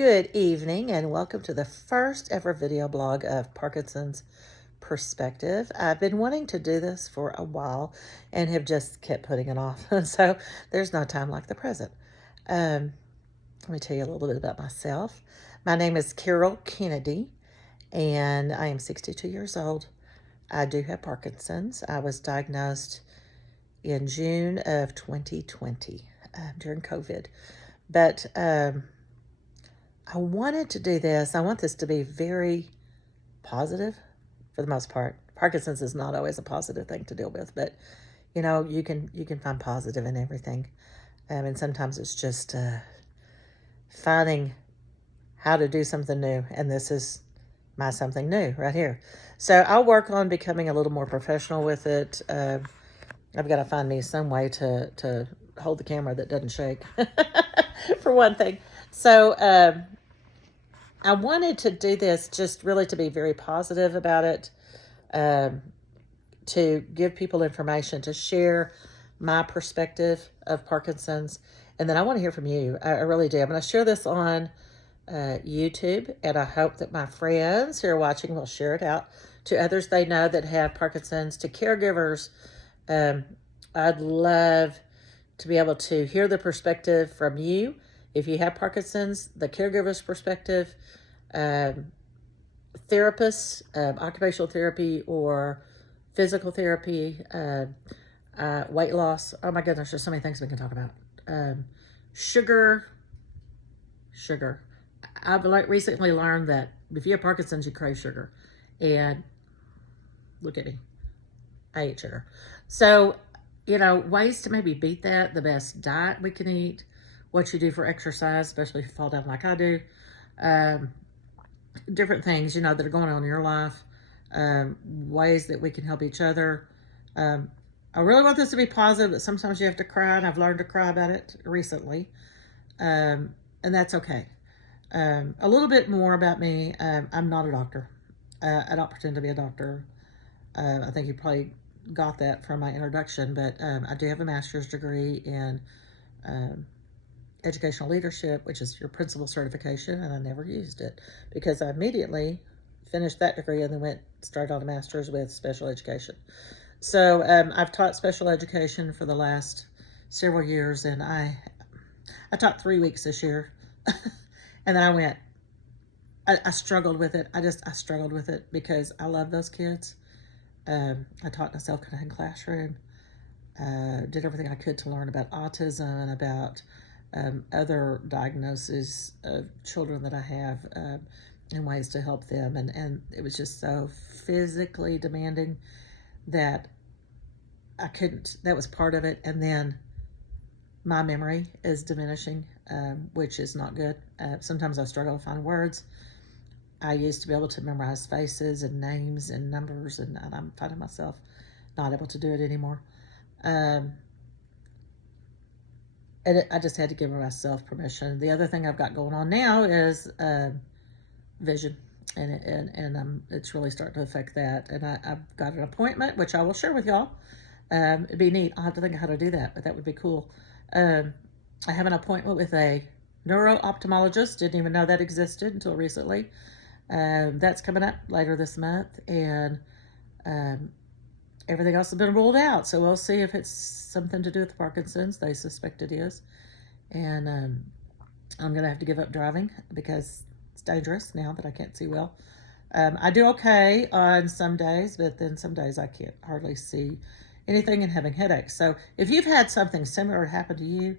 Good evening and welcome to the first ever video blog of Parkinson's Perspective. I've been wanting to do this for a while and have just kept putting it off. So there's no time like the present. Let me tell you a little bit about myself. My name is Carol Kennedy and I am 62 years old. I do have Parkinson's. I was diagnosed in June of 2020 during COVID. But I wanted to do this. I want this to be very positive for the most part. Parkinson's is not always a positive thing to deal with, but you know, you can find positive in everything. And sometimes it's just finding how to do something new. And this is my something new right here. So I'll work on becoming a little more professional with it. I've got to find me some way to hold the camera that doesn't shake, for one thing. So I wanted to do this just really to be very positive about it, to give people information, to share my perspective of Parkinson's. And then I want to hear from you. I really do. I'm going to share this on YouTube, and I hope that my friends who are watching will share it out to others they know that have Parkinson's, to caregivers. I'd love to be able to hear the perspective from you. If you have Parkinson's, the caregiver's perspective, therapists, occupational therapy or physical therapy, weight loss. Oh my goodness, there's so many things we can talk about. Sugar. I've recently learned that if you have Parkinson's, you crave sugar. And look at me. I eat sugar. So, you know, ways to maybe beat that, the best diet we can eat, what you do for exercise, especially if you fall down like I do, different things, you know, that are going on in your life, ways that we can help each other. I really want this to be positive, but sometimes you have to cry, and I've learned to cry about it recently, and that's okay. A little bit more about me. I'm not a doctor. I don't pretend to be a doctor. I think you probably got that from my introduction, but I do have a master's degree in educational leadership, which is your principal certification, and I never used it because I immediately finished that degree and then started on a master's with special education. So I've taught special education for the last several years, and I taught 3 weeks this year, and then I struggled with it. I struggled with it because I love those kids. I taught in a self-contained classroom, did everything I could to learn about autism and about other diagnoses of children that I have, and ways to help them. And it was just so physically demanding that I couldn't, that was part of it. And then my memory is diminishing, which is not good. Sometimes I struggle to find words. I used to be able to memorize faces and names and numbers, and I'm finding myself not able to do it anymore. And I just had to give myself permission. The other thing I've got going on now is vision, and it's really starting to affect that. And I've got an appointment, which I will share with y'all. It'd be neat. I'll have to think of how to do that, but that would be cool. I have an appointment with a neuro-ophthalmologist. Didn't even know that existed until recently. That's coming up later this month, and everything else has been ruled out. So we'll see if it's something to do with Parkinson's. They suspect it is. And I'm going to have to give up driving because it's dangerous now that I can't see well. I do okay on some days, but then some days I can't hardly see anything and having headaches. So if you've had something similar happen to you,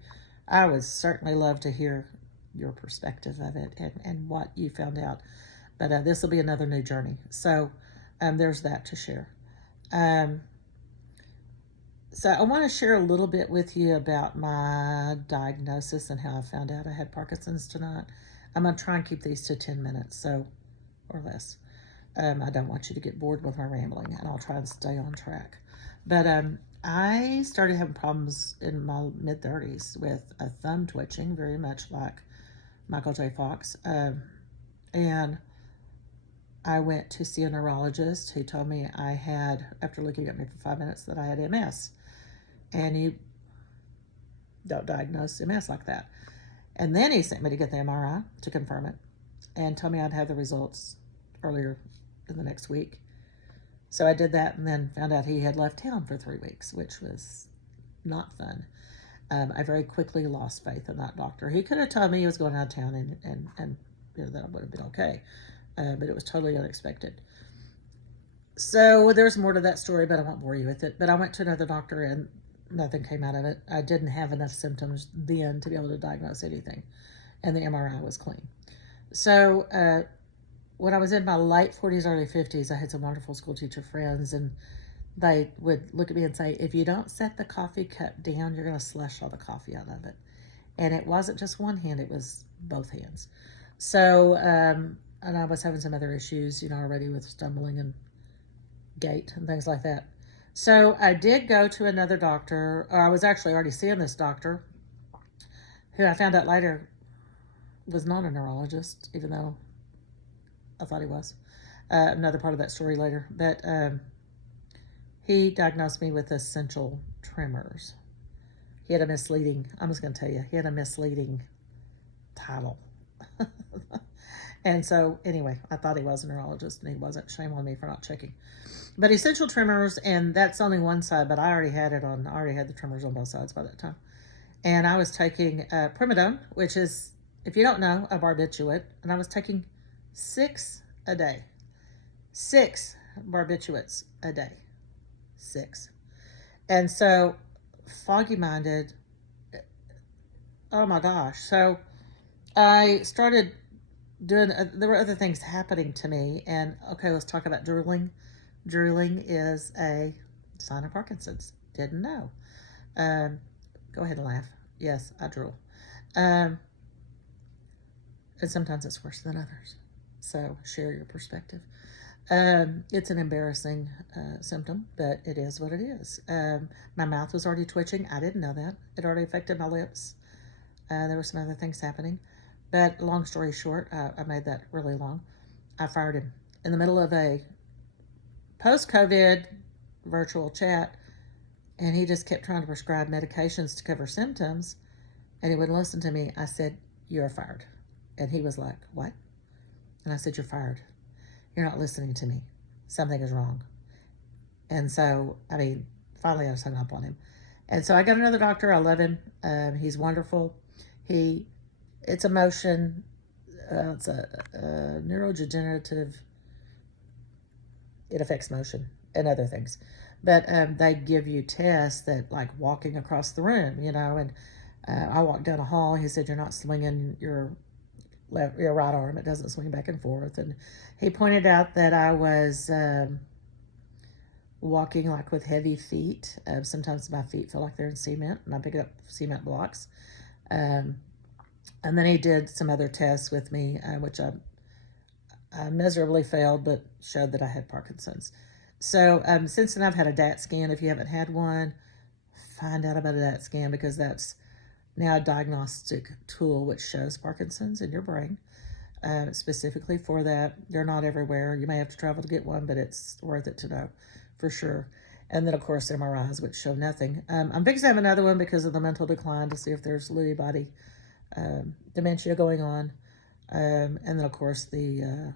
I would certainly love to hear your perspective of it and what you found out. But this will be another new journey. So there's that to share. So I want to share a little bit with you about my diagnosis and how I found out I had Parkinson's tonight. I'm going to try and keep these to 10 minutes, or less. I don't want you to get bored with my rambling, and I'll try and stay on track. But I started having problems in my mid-30s with a thumb twitching, very much like Michael J. Fox. And I went to see a neurologist who told me I had, after looking at me for 5 minutes, that I had MS. And you don't diagnose MS like that. And then he sent me to get the MRI to confirm it and told me I'd have the results earlier in the next week. So I did that and then found out he had left town for 3 weeks, which was not fun. I very quickly lost faith in that doctor. He could have told me he was going out of town and that would have been okay. But it was totally unexpected. So there's more to that story, but I won't bore you with it. But I went to another doctor and nothing came out of it. I didn't have enough symptoms then to be able to diagnose anything. And the MRI was clean. So when I was in my late 40s, early 50s, I had some wonderful school teacher friends, and they would look at me and say, if you don't set the coffee cup down, you're going to slush all the coffee out of it. And it wasn't just one hand, it was both hands. So, and I was having some other issues, already with stumbling and gait and things like that. So I did go to another doctor, or I was actually already seeing this doctor, who I found out later was not a neurologist, even though I thought he was. Another part of that story later. But he diagnosed me with essential tremors. He had a misleading, I'm just going to tell you, he had a misleading title. And so, anyway, I thought he was a neurologist, and he wasn't. Shame on me for not checking. But essential tremors, and that's only one side, but I already had the tremors on both sides by that time. And I was taking primidone, which is, if you don't know, a barbiturate, and I was taking 6 a day. 6 barbiturates a day. 6. And so, foggy-minded, oh my gosh. So, I started doing, there were other things happening to me, and okay, let's talk about drooling. Drooling is a sign of Parkinson's. Didn't know. Go ahead and laugh. Yes, I drool. And sometimes it's worse than others. So share your perspective. It's an embarrassing symptom, but it is what it is. My mouth was already twitching. I didn't know that. It already affected my lips. There were some other things happening. But long story short, I made that really long. I fired him in the middle of a post-COVID virtual chat, and he just kept trying to prescribe medications to cover symptoms, and he wouldn't listen to me. I said, "You're fired." And he was like, "What?" And I said, "You're fired. You're not listening to me. Something is wrong." And so, finally I just hung up on him. And so I got another doctor. I love him. He's wonderful. It's a motion, it's a neurodegenerative, it affects motion and other things. But they give you tests that, like walking across the room, and I walked down a hall. He said, "You're not swinging your right arm. It doesn't swing back and forth." And he pointed out that I was walking like with heavy feet. Sometimes my feet feel like they're in cement, and I pick up cement blocks. And then he did some other tests with me, which I miserably failed, but showed that I had Parkinson's. So since then, I've had a DAT scan. If you haven't had one, find out about a DAT scan, because that's now a diagnostic tool which shows Parkinson's in your brain, specifically for that. They're not everywhere. You may have to travel to get one, but it's worth it to know for sure. And then, of course, MRIs, which show nothing. I'm fixing to have another one because of the mental decline, to see if there's Lewy body dementia going on. And then, of course, the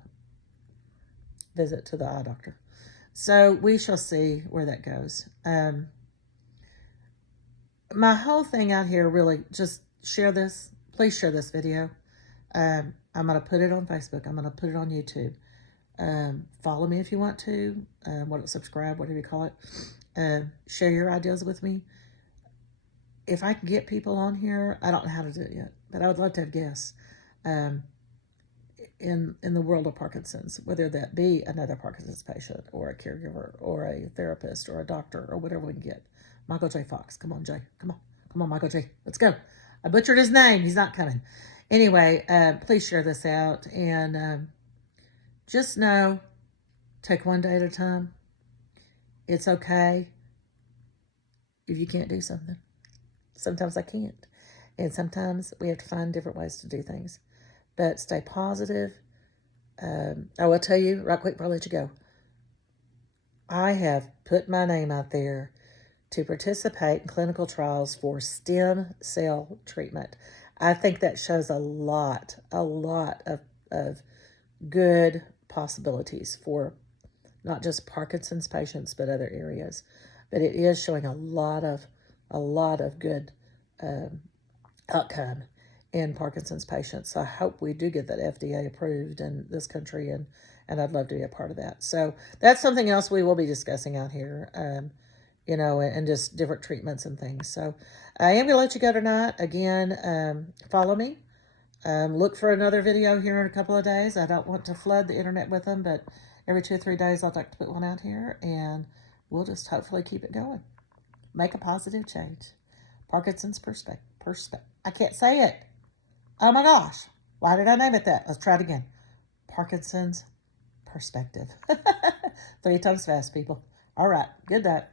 visit to the eye doctor. So we shall see where that goes. My whole thing out here, really, just share this. Please share this video. I'm going to put it on Facebook. I'm going to put it on YouTube. Follow me if you want to. Subscribe, whatever you call it. Share your ideas with me. If I can get people on here, I don't know how to do it yet, but I would love to have guests in the world of Parkinson's, whether that be another Parkinson's patient or a caregiver or a therapist or a doctor or whatever we can get. Michael J. Fox. Come on, Jay. Come on, Michael J. Let's go. I butchered his name. He's not coming. Anyway, please share this out, and just know, take one day at a time. It's okay if you can't do something. Sometimes I can't. And sometimes we have to find different ways to do things. But stay positive. I will tell you right quick before I let you go. I have put my name out there to participate in clinical trials for stem cell treatment. I think that shows a lot of good possibilities for not just Parkinson's patients, but other areas. But it is showing a lot of good outcome in Parkinson's patients. So I hope we do get that FDA approved in this country, and I'd love to be a part of that. So that's something else we will be discussing out here, and just different treatments and things. So I am going to let you go tonight. Again, follow me. Look for another video here in a couple of days. I don't want to flood the internet with them, but every 2 or 3 days I'd like to put one out here, and we'll just hopefully keep it going. Make a positive change. Parkinson's perspective. I can't say it. Oh my gosh. Why did I name it that? Let's try it again. Parkinson's perspective. 3 times fast, people. All right. Good night.